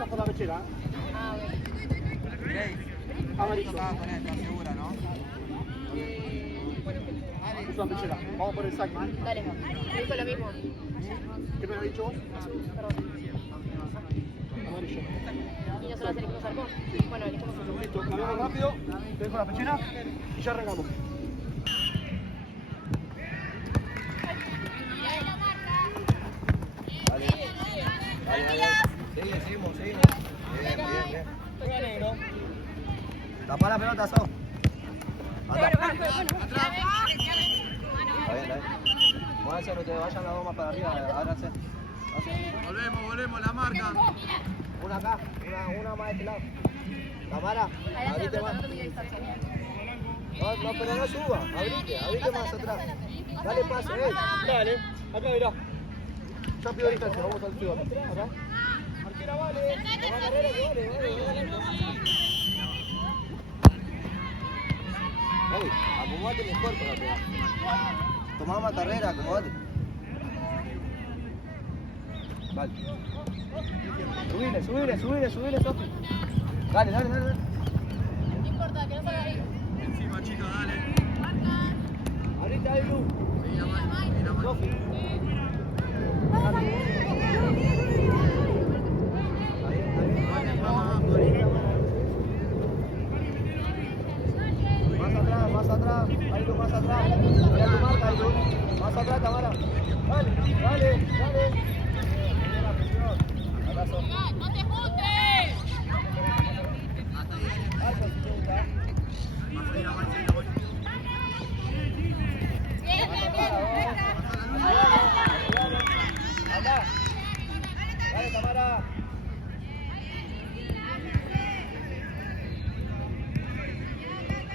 está por la pechera. Ah, bueno. Amarillo. ¿Estás segura, no? Usa la pechera. Vamos por el saque. Dale, dijo lo mismo. ¿Qué me ha dicho vos? Perdón. Amarillo. ¿Y nosotros elegimos arco? Bueno, elegimos otro. Listo, cambiamos rápido. Te dejo la pechera y ya arrancamos. Dale. Seguimos. Bien. Tapa la pelota, So. Atrás. Está bien. Muévanse, no te vayan las dos más para arriba. Ábranse. Volvemos, la marca. Una acá, una más de este lado. Cámara, abrite más. No, pero no suba. Abrite más atrás. Dale paso, Dale, acá mirá. Ya pido distancia, vamos al tío acá. Arquera vale. Acomodate mejor para pegar. Tomá más carrera, acomodate. Vale. Subile, Sofi. Dale. No importa, que no salga ahí. Encima, chicos, dale. Abrite ahí, Lu. Sofi. Más atrás. Ahí, Lu, más atrás. Mira tu marca, ahí, Lu. Más atrás, Tamara. Dale. Abrazo. ¡No te juntes! Dale, Tamara.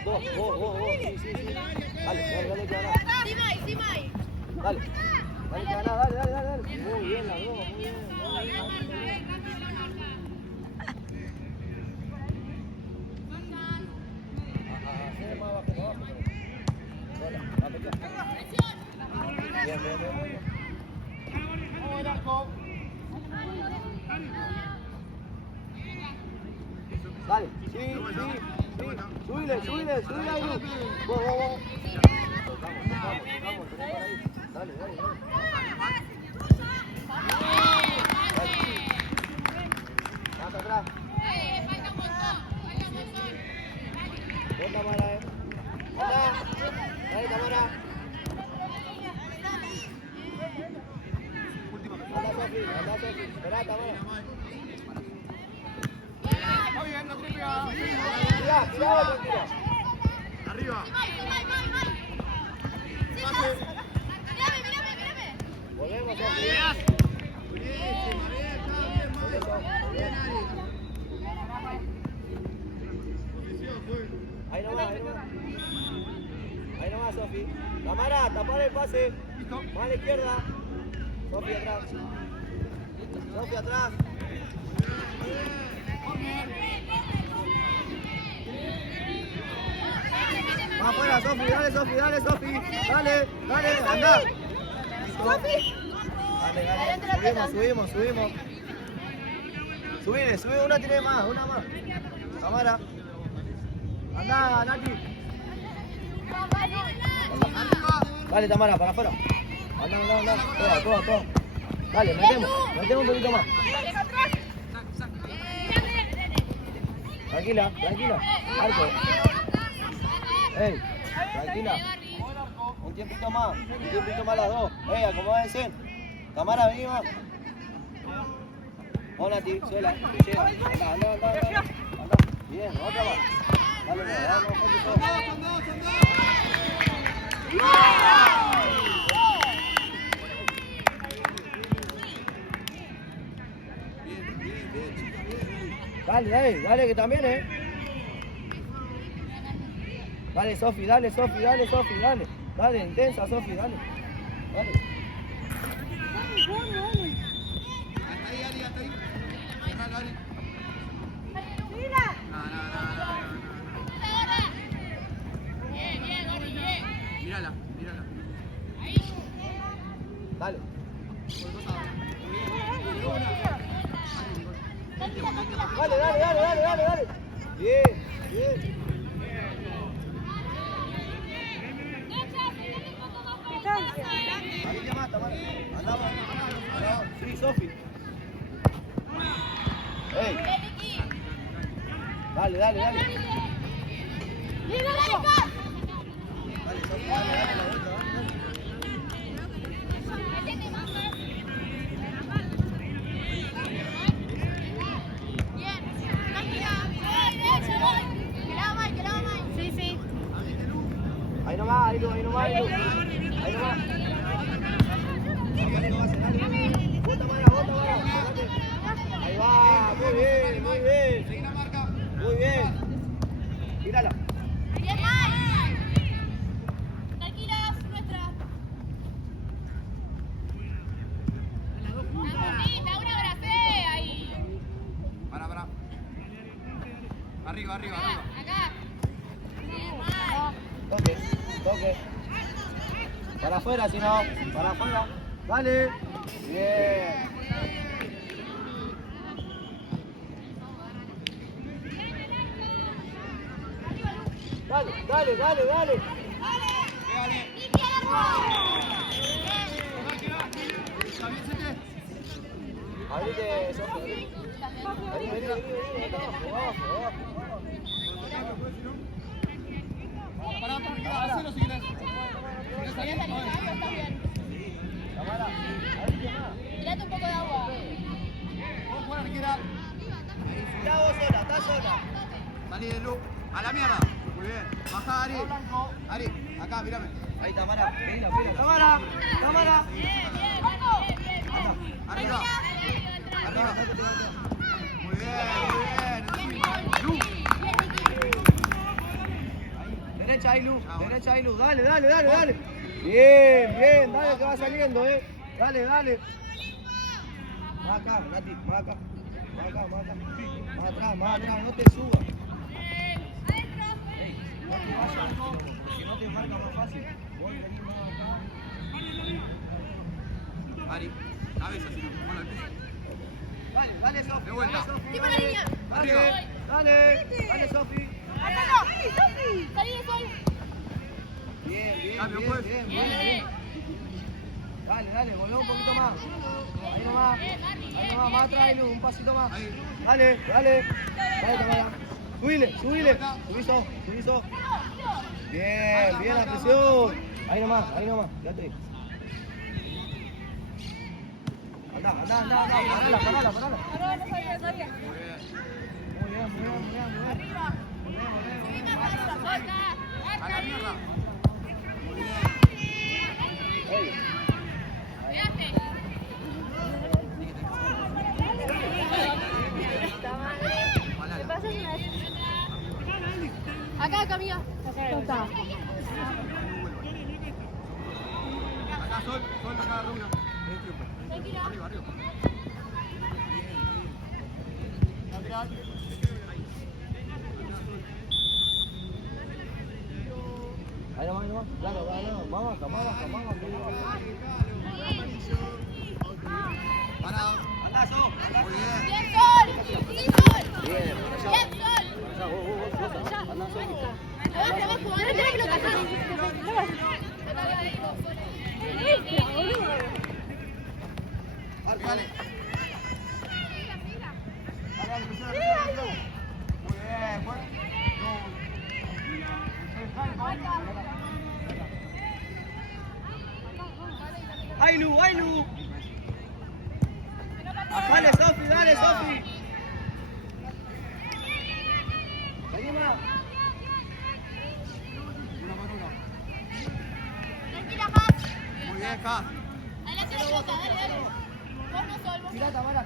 Vos. Sí. Dale, que ganá. Sí, Mai. Dale, que ganá, dale. Muy bien, las dos, muy bien. Más abajo. Hola, la pecha. Bien. Vamos al arco. Dale, sí. Subile ahí, Lu. Vamos. Tocamos, tenés para ahí. Dale. Más atrás. Ven, Tamara, Anda, dale, Tamara. Anda, Sofi. Esperá, Tamara. Está bien, no se pega. Tirá, tranquila. Arriba. Mírame. Volvemos, Sofi. Ahí nomás, Sofi. Tamara, tapar el pase. Más a la izquierda. Sofi atrás. Más afuera, Sofi. Dale, anda. Sofi. Dale. Subimos. Sube, una tiene más, una más. Tamara. Anda, Nati. Dale, Tamara, para afuera. Anda. Todo. Dale, metemos un poquito más. Tranquila. Arco. Ey, tranquila. Un tiempito más las dos. Acomódense. Tamara, vení más. Hola, ti, suela, llega. Anda. Bien, otra más. Dale, un poquito. Dale, que también, Dale, Sofi, dale. Dale, intensa, Sofi, dale. Hasta ahí. Cerralo, Ari. No. Mírala. Dale. Dale, dale, dale, dale, dale, dale. Bien, bien. Ahí te mata, vale. Andamos. Sí, Sofi. Ey. Dale, dale, dale. Dale, Sofi, dale, dale, la vuelta, dale. Sí, sí. Ahí nomás, ahí nomás, ahí nomás. Ahí nomás. Bota, Mara, bota, Mara. Ahí va, muy bien, muy bien. Muy bien. Tírala. Bien, Mike. Tranquila, nuestra. Mamita, una bracea ahí. Para. Arriba. Acá. Bien, Mike. Toque, toque. Para afuera, si no. Para afuera. Dale. Bien. Dale, dale, dale, dale. Abrite, Sofi. Vení, vení, vení, acá abajo, abajo. Pará, hacelo si querés. Cámara, ahí más. Tirate un poco de agua. Vos jugar arquera. Está vos sola, está sola. Salí de luz. A la mierda. Muy bien. Baja, Ari. Ari, acá, mírame. Ahí, Tamara. Venila, venila. Cámara, cámara. Bien. Arriba. Arriba. Muy bien. Luz. Derecha ahí, Lu. Derecha ahí, Lu. Dale, dale, dale, dale. Bien, bien. Dale que va saliendo, Dale, dale. Más acá, Nati. Más acá. Más acá, más acá. Más atrás, más atrás. No te subas. Ey, no te vayas, porque no te marca más fácil. Vos venís más acá. Ari, cabeza, si no, mano al piso. Dale, dale, Sofi. De vuelta. Dale, Sofi, Encima la dale. línea. Dale, dale. Dale, Sofi. ¡Sácalo! ¡Salí de sol! Bien, bien, Cambio, bien, pues. bien, bien, bien. Dale, dale, volvemos un poquito más. Ahí nomás. Ahí nomás, más atrás, Lu, un pasito más. Ahí. Dale, dale. Dale, Tamara. Subile, subile. Subizo, subizo. Bien, bien la presión. Ahí nomás, quédate. Andá. Parala. No, sabía. Muy bien. Arriba. A la mierda. Ey. Quédate. Acá, mía. Acá, Sol, acá, Runa. Tranquila. Arriba. Ahí nomás. Claro. Vamos acá. Parado. Andá, Sol. Muy bien. Bien, Sol. Sí, Sol. Bien, Bien, Sol. allá, vos. Andá, Sol. Abajo, ahora tenés que lo cazás. Dale. Muy bien, pues. ¡Ay, Lu! Dale, Sofi. Vení más. Una por uno. Tranquila, Has. Muy bien, Cas. Adelante la pelota, dale. Vos no, Sol, vos Girá, Tamara.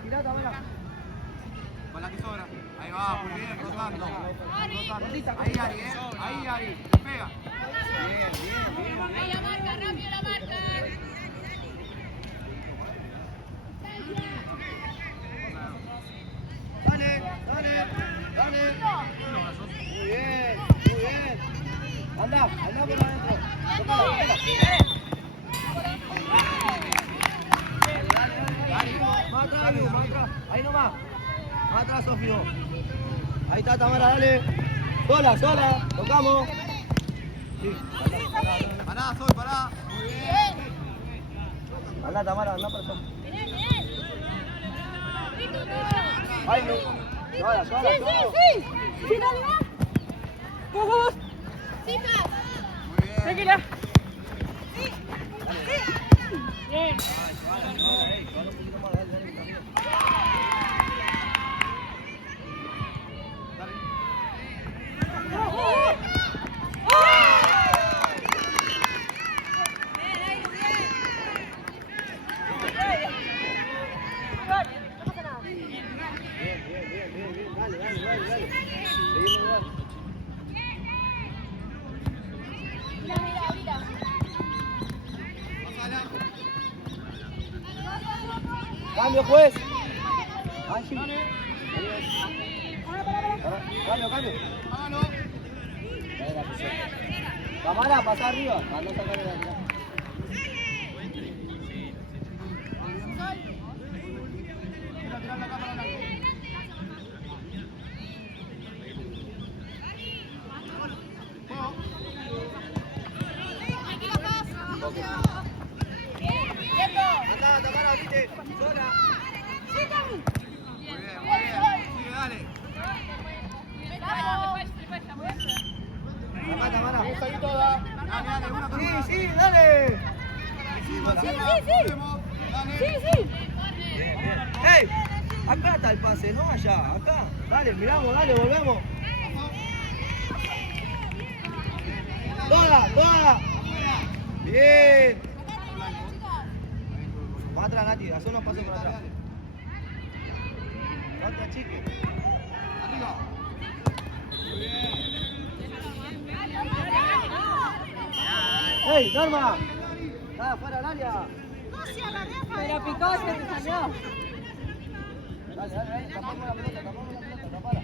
Con la que sobra. Ahí va, muy bien, rotando. Rotita. Ahí, Ari, Ahí, Ari. Pega. Bien. Ahí la marca, rápido la marca. Dale. Muy bien. Anda por adentro. Dale. Más atrás. Ahí nomás. Más atrás, Sofío. Ahí está, Tamara, dale. Sola, sola. Tocamos. Sí. Pará, Sol, pará. Muy bien. Anda, Tamara, anda para allá. Ay, no. Sola, sola, sola. Sí, dale, va. Vamos. Chicas. Muy bien. Tranquila. Bien. Cambio, juez. Ay, sí. Cambio, cambio. Hágalo. Tamara, pasa arriba. Ah, no sacar de acá. Tira la cámara blanca. Anda, Tamara, viste. Sola. Muy bien, muy bien. Sigue, dale. Tamara, Tamara. Vamos ahí toda. Dale, dale, una por Sí, una. sí, dale. Dale. Bien, bien. ¡Ey! Acá está el pase, no allá, acá. Dale, miramos, dale, volvemos. ¡Toda, toda! Bien. Más atrás, Nati, haz unos pasos para atrás. Otra chica. Arriba. Muy bien. ¡Ey, Norma! ¡Está afuera del área! Pero picó, se te salió. Dale, dale, dale, tapamos la pelota, tapala.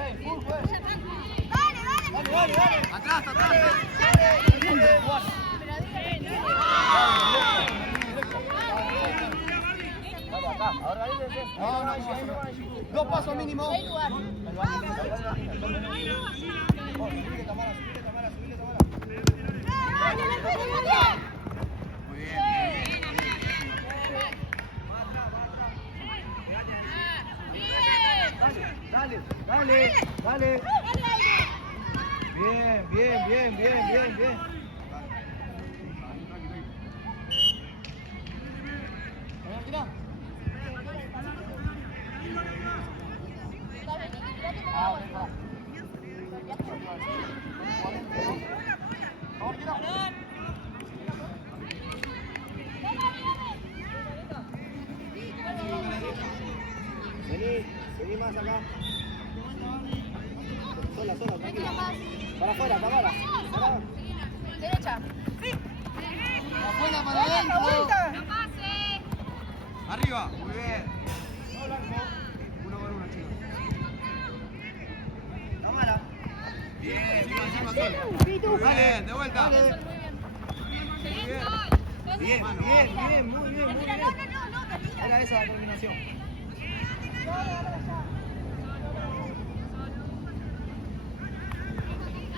¡Ey, full, pues! ¡Dale, dale! Atrás, atrás. Dale, acá, ahora organícense. No, dos pasos mínimo. Subile, Tamara, subile, Tamara. Muy bien. Dale. Bien. Vení más acá. Sola, tranquila. Para afuera, Tamara. Derecha. Afuera para adentro. Arriba. Muy bien. Uno por uno, chicos. Tamara. Bien, encima, Sol. Muy bien, de vuelta. Bien, muy bien. Era esa la terminación.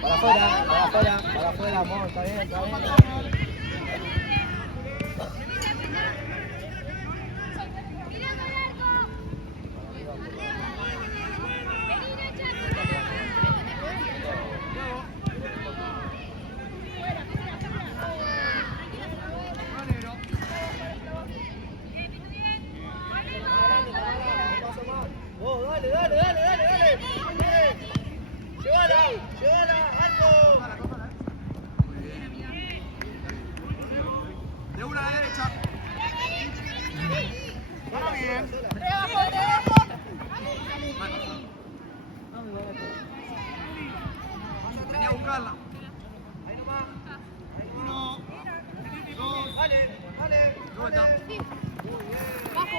Para afuera, amor, está bien. Dale. Llévala, alto. De una a la derecha. Ahora bien. Venía a buscarla. Ahí nomás. Uno, dos, Dale. de vuelta. Bajo.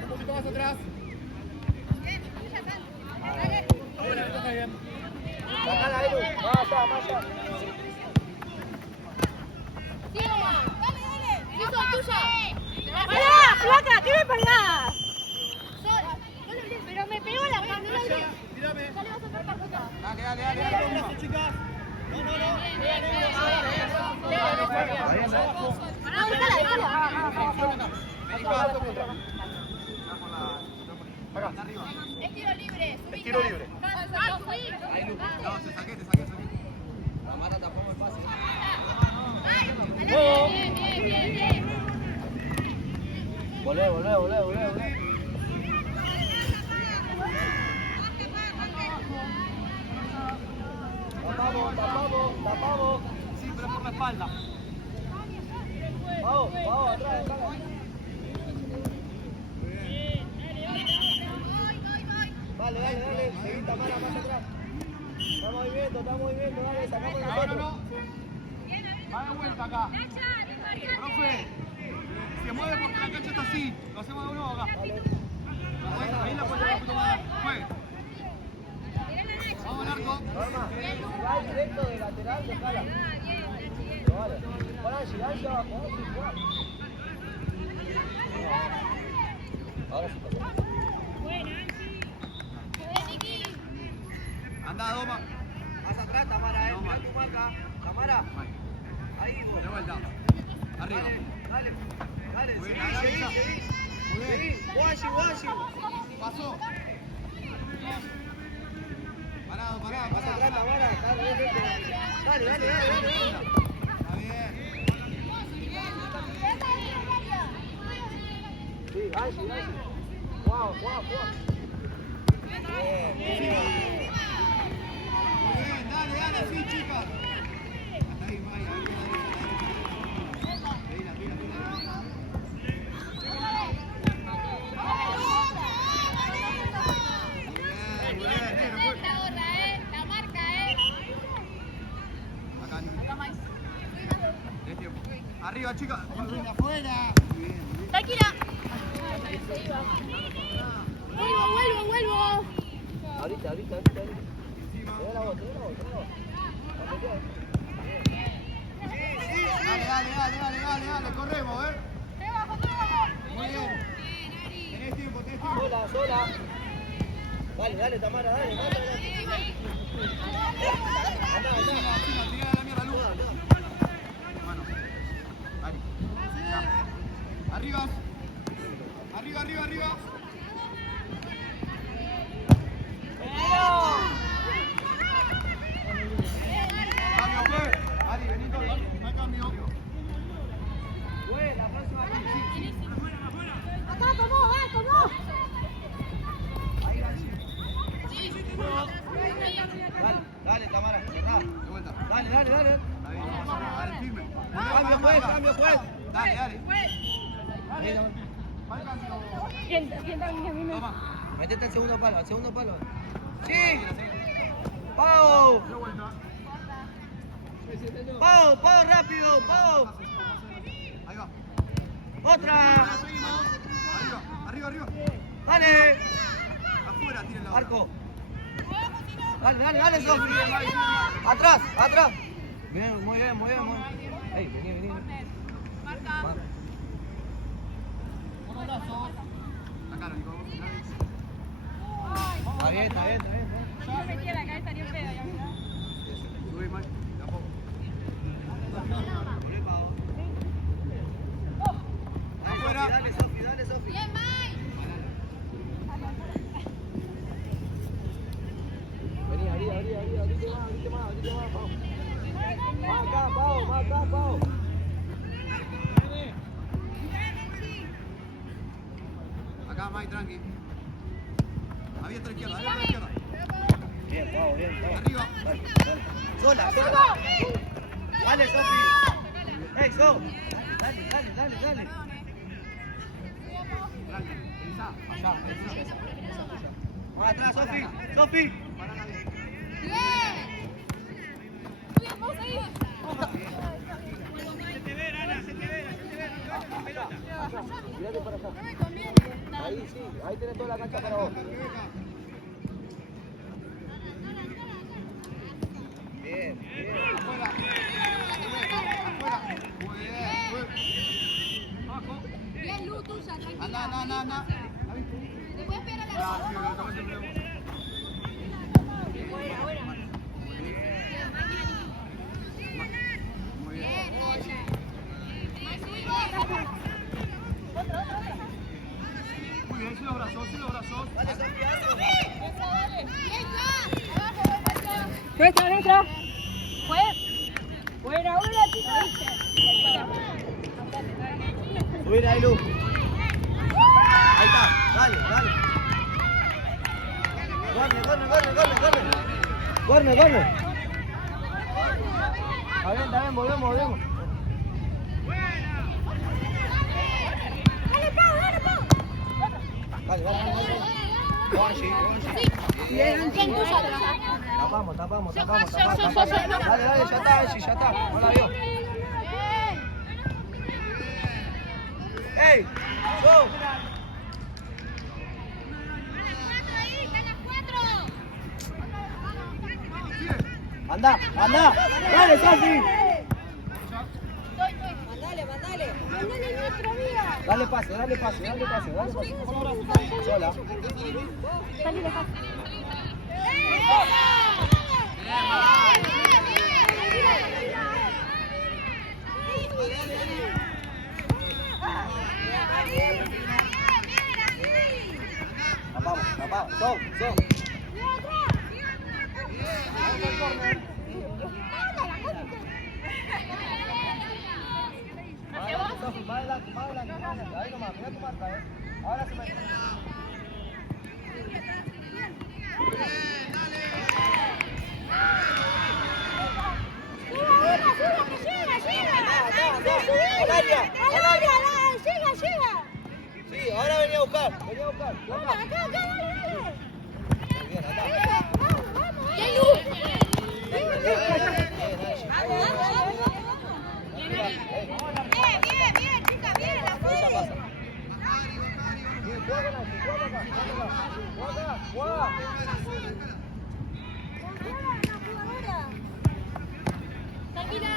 Un poquito más atrás. Ahora, está bien. Maya. Sí, nomás. Dale, dale. Eso es tuya. ¡Pará, flaca! ¿Qué me pegás? Pero me pegó la mano. Tírame. Dale, vas a hacer tarjeta. Dale. Chicas. No. No, déjala, déjala. Acá. Es tiro libre. Es tiro libre. Ahí, Lu. No, te saqué. Tamara tapamos el pase. Bien. Volvé. Tapamos. Sí, pero por la espalda. Vamos, atrás. Dale. Seguí, Tamara, más atrás. Está moviendo, dale, sacamos nosotros. No. Va de vuelta acá. Profe. Se mueve porque la cancha está así. Lo hacemos de nuevo acá. Dale. Ahí la puerta tomar. Juegue. Vamos al arco. Norma, si va directo de lateral, dejala. Vale. Para llegar ya abajo, ahora sí pasó. Anda, Doma. Más atrás, Tamara, mirá tu marca. Tamara, ahí vos. De vuelta. Arriba. Dale. Muy bien, Seguí. Muy bien. Seguí. Guashi. Pasó. Parado. Más atrás, Tamara. Dale. Está bien. Sí, Angie. Wow. Bien. Muy bien, dale, sí, chicas. Hasta ahí, Maya. Mira. Muy bien, negro, pues. La marca, Acá, tiempo. Arriba, chicas. Afuera. Muy bien. Tranquila. Vuelvo. Ahorita. Te doy la voz. Dale, corremos, Muy bien. Tenés tiempo. Sola. Dale, Tamara, dale. Tira la mierda, Luz. Mano. Dale. Ya. Arriba. Cambio, pues. Ari, vení todo. No hay cambio. La próxima aquí. Acá, como. Ahí, Angie. Dale, Tamara, cerrá. De vuelta. Dale. Está bien. Dale, firme. Cambio pues. Dale. ¿Quién también? Toma. Metete al segundo palo. ¡Sí! ¡Pau! De vuelta. ¡Pau, rápido! ¡Pau! Ahí va. ¡Otra! Seguimos. Arriba. ¡Dale! Afuera, tírenlo. Arco. Dale, Sofi. Atrás. Bien, muy bien. Ey, vení. Marca. Acá, Nico. Está bien. No me metí a la cabeza ni un pedo. Subí, Mike. Tampoco. Volvé, Pau. Afuera. Dale, Sofi. Bien, Mike. Vení, abrite más, Pau. Más acá, Pau. Acá, Mike, tranqui. Abierta a la izquierda. Bien, Pau. Arriba. Sola. Dale, Sofi. Ey, So. Dale. Tranqui. Pensá. Allá. Más atrás, Sofi. Parala bien. Bien. Vos ahí. Mirate para acá. Ahí sí, ahí tenés toda la cancha para vos. Bien. Afuera. Afuera. Muy bien. Abajo. Bien, Lu, tuya, tranquila. Anda. Después espera la Ah, sí, lo estamos haciendo. Muy bien. Bien, ella. Más suyo. Muy bien, sí los brazos. Dale, Sofía, eso. Bien, ya. Abajo, Nuestra. Buena, chica. Subir ahí, Lu. Ahí está, dale. Corre. Está bien, volvemos. Dale. Juanchi. Bien, tuya. Tapamos. Dale, ya está. No la vio. ¡Ey! ¡Go! ¡Anda! ¡Dale, Sofi! Mandale, nuestra vida. Dale pase. Sola. Salí de casa. Tapamos. Son. Sofi, más adelante. Ahí nomás, mira tu marca, Ahora se mete. Llega. Sí, ahora venía a buscar. Acá, dale. Bien, acá. Bien, Lu. Bien, chica, bien, la fui. Ella pasa. Bien, juega acá. Tranquila.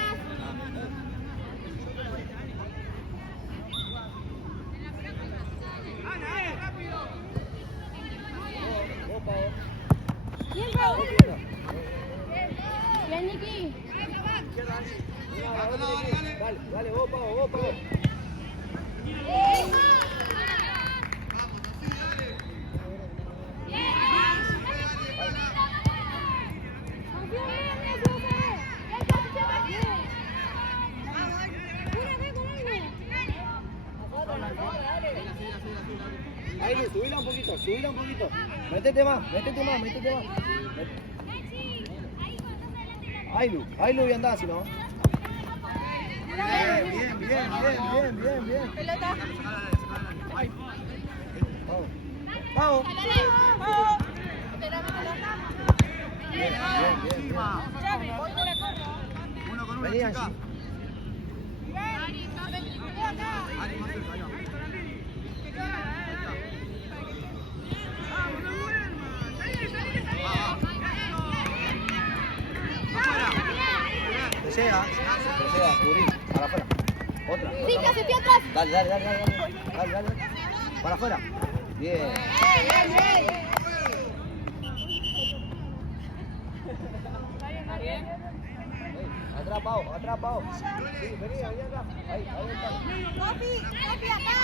Bien, Raúl. Bien, Niki. Dale, vos, Pau. Ahí, subila un poquito. Métete más. Ahí, Lu, y andá, si no. Bien. Pelota. Vamos. Bien. Uno con uno, Vení, chica. Angie. Ari, más cerca, ahí va. Desea, cubrir, para afuera. Otra. Sí, que hace pie atrás. Dale. Para afuera. Bien. Atrás, Pau. Sí, vení acá. Ahí está. Sofi, acá.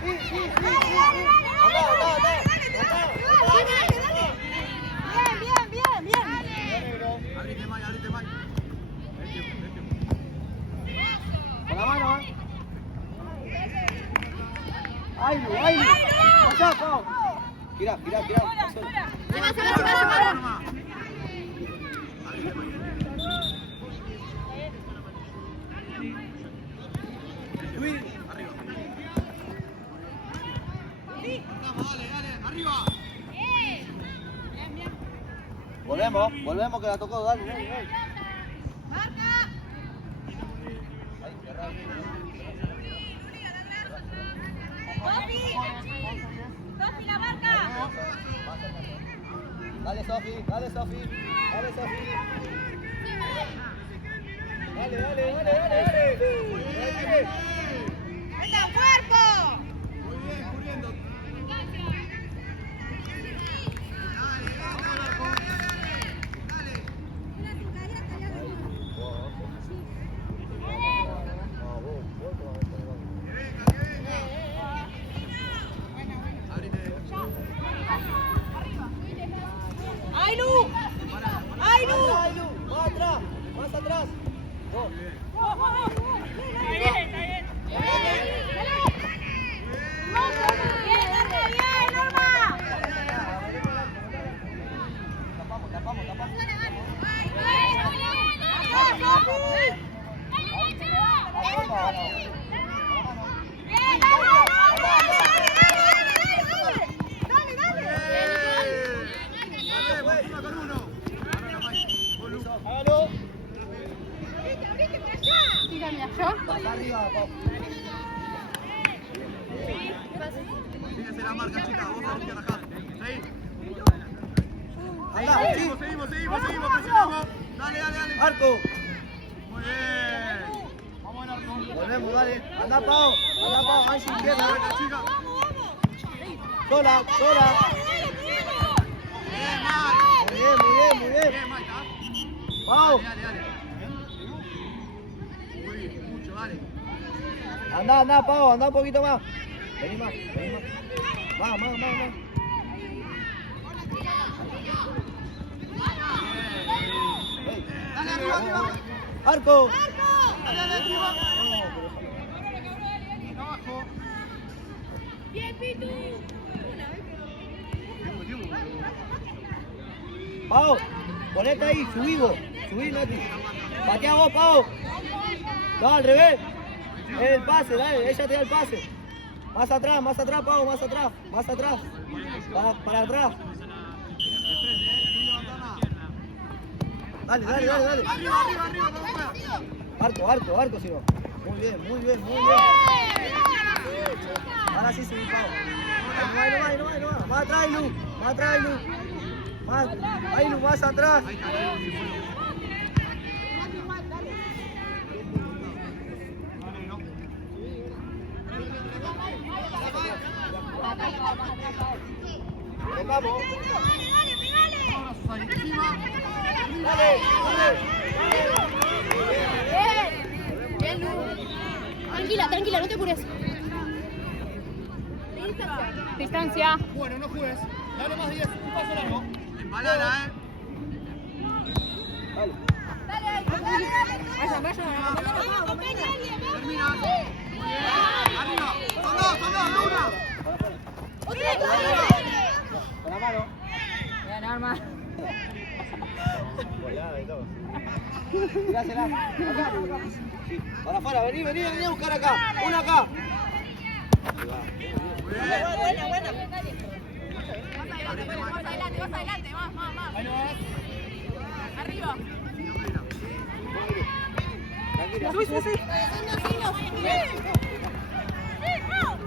Sí. Bien. Abrite más. El tiempo. Con la mano, Ay, Lu. Acá, Pau. Girá. Se va. Luis. Arriba. Dale, arriba. Volvemos que la tocó, dale. Marca. Ahí, cerrá. Sofi, la marca. Dale, Sofi, dale, Sofi. Dale, Sofi. Dale, dale, dale, dale, dale. ¡Anda, cuerpo! Muy bien, corriendo. ¡Ay, Lu! ¡Ay, Lu! Más atrás, más atrás. Go. Tapamos, tapamos, tapamos. Uno con uno. Hágalo. Tírame yo. Más arriba, Pau. Fíjense la marca, chicas. Vos tenés que atajar. Seguí. Anda, sí. Seguimos, presionamos. Dale, dale, dale. Arco. Muy bien. Vamos al arco. Volvemos, dale. Anda, Pau. Anda, Pau. Angie, izquierda. Vuelta, chica. Sola, sola. Bien, Mike. Muy bien, muy bien, muy bien. Bien, Mike. ¿Ah? Pau. Dale, dale. Muy bien, mucho, dale. Anda, anda, Pau. Anda un poquito más. Vení más, vení más. Más, más, más, más. Ey. Dale, arriba, arriba. Arco. Dale, dale, arriba. Abajo. Pau, ponete ahí, subí vos. Subí, Nati. Patea vos, Pau. No, al revés. Es el pase, dale. Ella te da el pase. Más atrás, Pau, más atrás. Más atrás. Para atrás. Dale, dale, dale, dale. Arriba, arriba, arriba, como pueda. Arco, arco, arco, si no. Muy bien, muy bien, muy bien. Ahora sí subí, Pau. No va, no va, no va, no va. Más atrás, Lu. Más atrás, Lu. Más, ahí, Lu, más atrás. Ahí está, ahí está. Vamos. Abrazos ahí. Encima. Dale, dale. Bien, Lu. Tranquila, tranquila, no te apures. Distancia. Bueno, no juegues. Dale más 10. Un paso largo. Embalala, Dale. Vaya, vaya. Termina. Muy bien. Arriba. Son dos, Luna. Con la mano. Bien, arma. Tirásela. Acá. Sí. Para afuera, vení, vení, vení a buscar acá. Una acá. Muy bien. Buena. Más adelante, más. Ahí no vas. Arriba. Tranquila.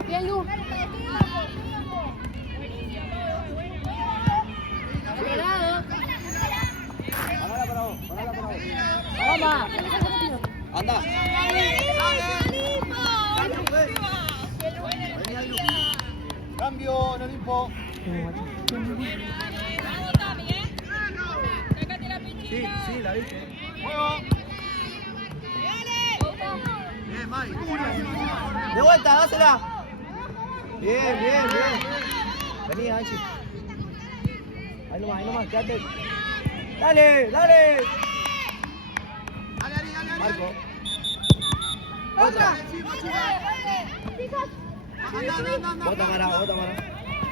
Bien, Lu. Cuidado. Parala para vos. Toma. Anda. Cambio en Olimpo. Sí, la viste. Juego. Bien, Mike. De vuelta, dásela. Bien. Vení, Angie. Ahí nomás, quédate. Dale. Dale, Ari. Marco. Otra. Anda. Otra Mara.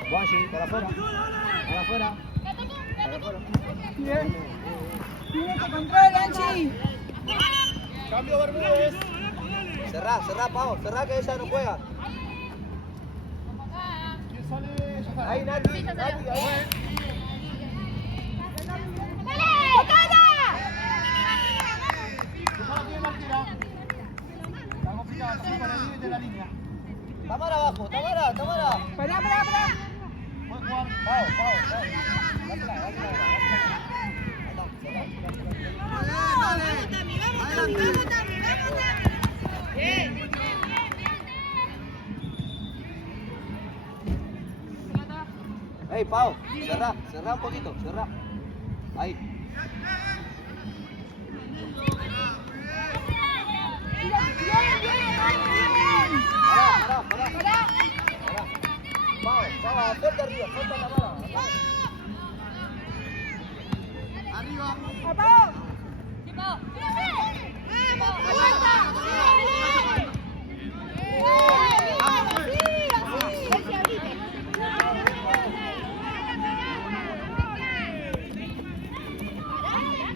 Vos, Angie, para afuera. Cambio Bermúdez. Cerrá, Pau. Cerrá que ella no juega. ¿Quién sale? Ya está. Ahí, Nati. Ahí. Dejala bien la arquera. Está complicada, está para el límite de la línea. Tamara abajo, Tamara. Puede jugar. Pau. Dásela. Pau. Cerrá un poquito, cerrá. Ahí. Pará. Pau, fuerte arriba, fuerte la mano. Arriba.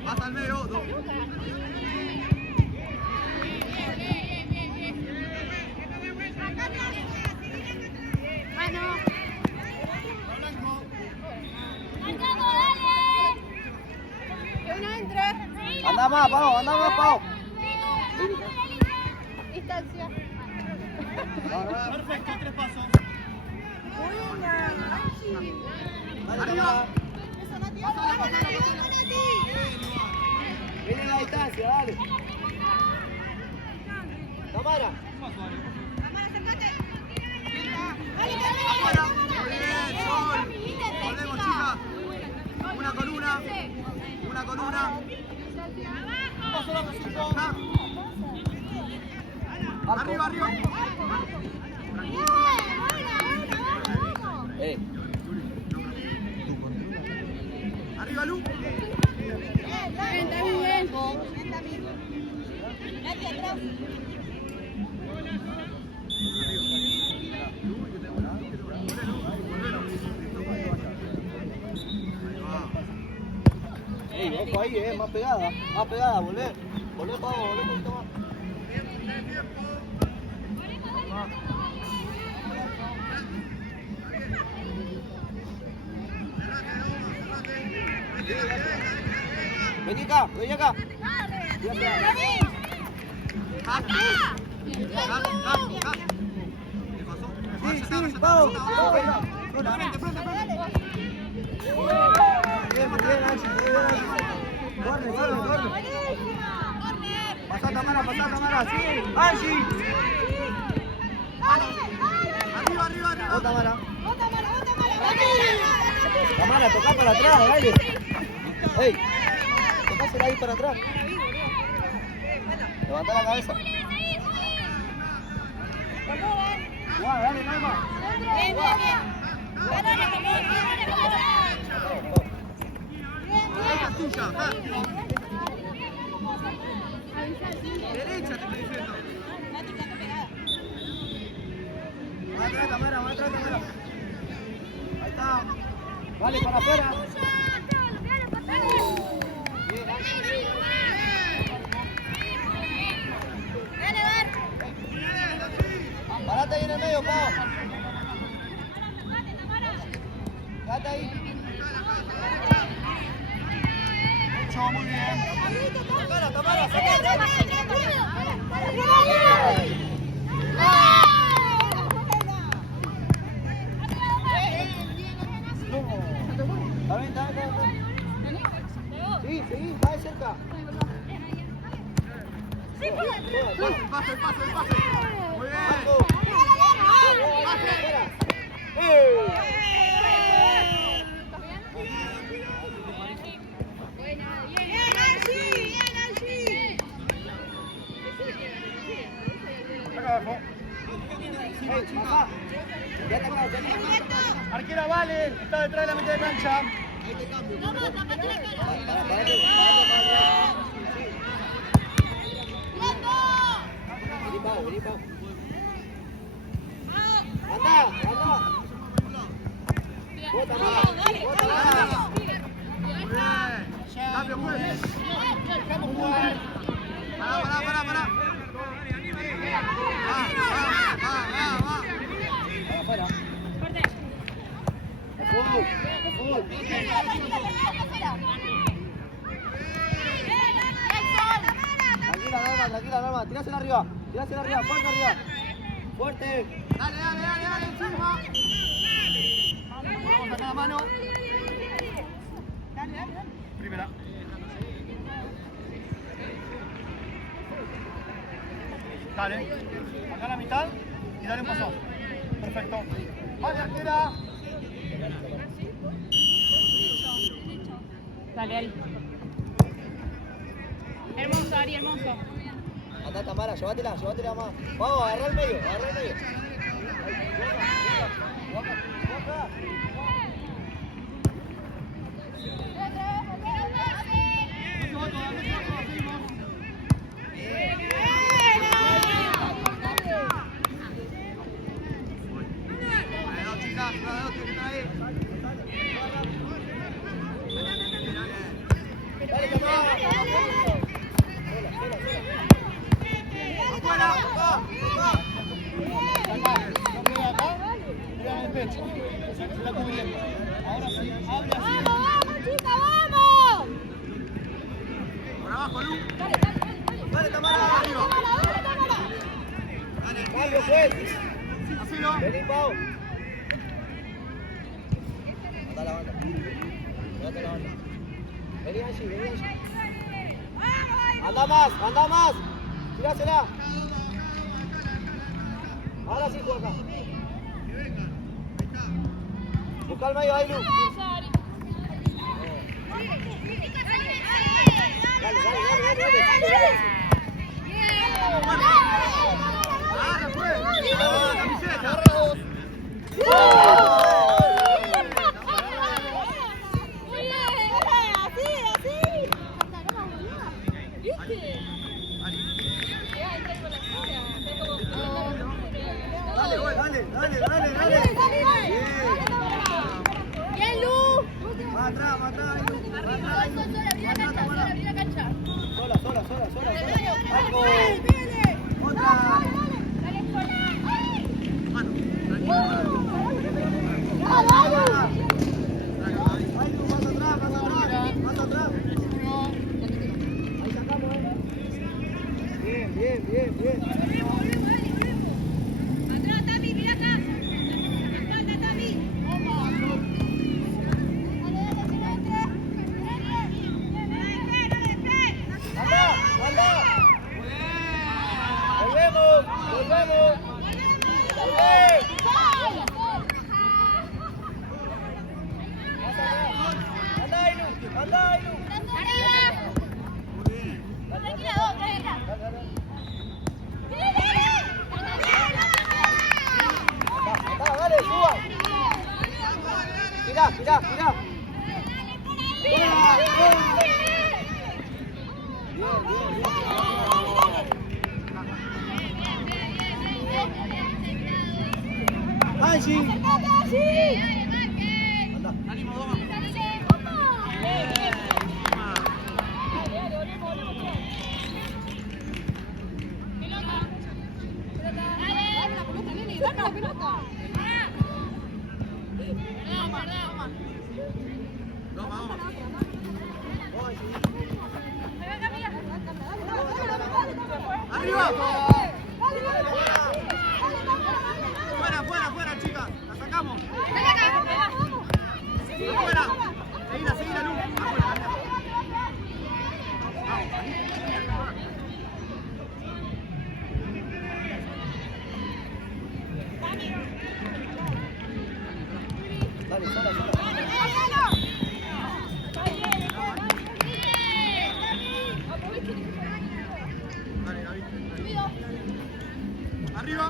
Vas al medio, dos. Anda más, Pau. Distancia. Perfecto, 3 pasos. Dale, Arriba. Tamara. Viene la distancia, dale. Tamara. Afuera. Muy bien, Sol. Volvemos, chicas. Una con una. Paso la posición. Arriba. Arriba, Lu. Está bien. Ojo ahí, más pegada, volvé, Pau, volvé un poquito más. Vení acá. Sí, Pau. Frente. Bien, Angie. Corre. Pasá, Tamara, sí. Angie. Arriba. Vos, Tamara. Tamara, tocá para atrás, dale. Ey, tocásela ahí para atrás. Levantá la cabeza. Dale, Norma. Esa es tuya. Derecha te estoy diciendo. Va atrás, Tamara. Ahí está. Vale, para afuera. Parate ahí en el medio, Pau. Quédate ahí. Muy bien. Tamara. Está bien. Sí, seguí, va de cerca. El pase. Muy bien. Arquera Vale, está detrás de la mitad de cancha. Vení, Pau. Anda. Bota, Mara. Muy bien. Cambio, juez. Pará. Va. Afuera. Fútbol. Tranquila, Norma. Tirásela arriba. Fuerte arriba. Fuerte. Dale, encima. Vamos a sacar la mano. Primera. Dale. Acá a la mitad y dale un paso. Perfecto. Vale, arquera. Dale, Ari. Hermoso, Ari, hermoso. Anda Tamara, llévatela más. Vamos, agarra el medio. Boca. Chicas, una de dos, tiene que estar ahí. Dale, Tamara. Afuera, va. Mira en el pecho. Se está cubriendo. Ahora sí, abre así. ¡Vamos, chica, vamos! Por abajo, Lu. Dale, Tamara. Arriba. Dale. Cambio, pues. Hacelo. Vení, Pau. Anda la banda. Llévate la banda. Vení, Angie. Anda más. Tirásela. Ahora sí, juega. Busca el medio, Ailu. Dale. Ah, se fue. La camiseta. Dale. Bien, Lu. Más atrás, Ailu. Abrí la cancha. Sola. Algo. Otra. Ailu, más atrás. Ahí sacamos, Bien. Atrás, Tami, mira acá. Falta, Tami. ¡Anda! ¡Volvemos! ¡Anda, Ailu! Tranquila, tranquila. Dale, suba. Tirá. Angie. Anda. Ánimo, Doma. Doma. Arriba. Fuera, chicas. La sacamos. Afuera. Seguila, Lu. Dale, sola. Dale, David. Arriba.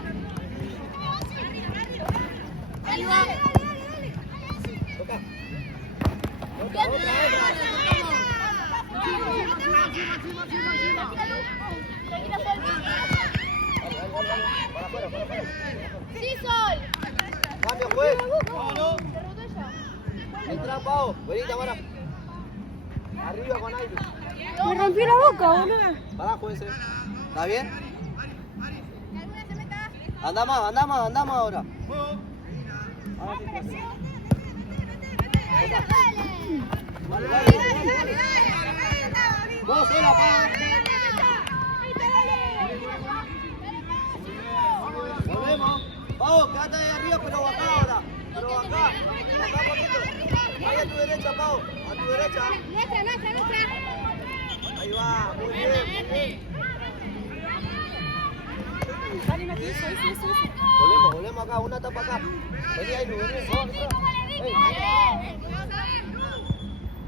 Toca. Para afuera. Sí, Sol. Cambio, pues. Vámonos. Entra, Pau. Vení, Tamara. Arriba con Ailu. Me rompió la boca, boludo. Pará, juez. ¿Está bien? Anda más ahora. Dale. Vos sola, Pau. Volvemos. Pau, quédate ahí arriba, pero bajá ahora. Bajá poquito. Ahí a tu derecha, Pau. A tu derecha. Ahí va, muy bien. Volvemos acá, una tapa acá. Vení, Ailu, vení. Vamos, ey.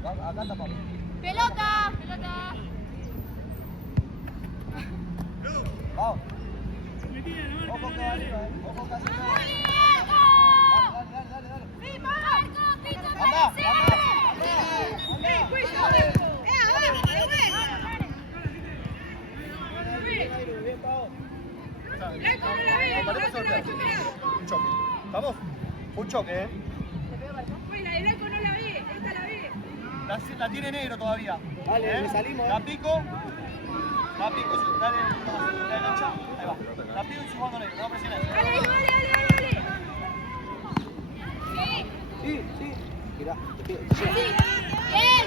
Acá. Acá tapamos. Pelota. Pelota. Vamos. Ojo que va arriba, Ojo que hace nada. Dale. Anda. Bien, Pau. Un choque. ¿Vamos? Un choque, La tiene negro todavía. Dale, le salimos, La pico. Dale, la engancha. Ahí va. La pico y se jugando negro. No presiones. Sí. Mirá. Bien.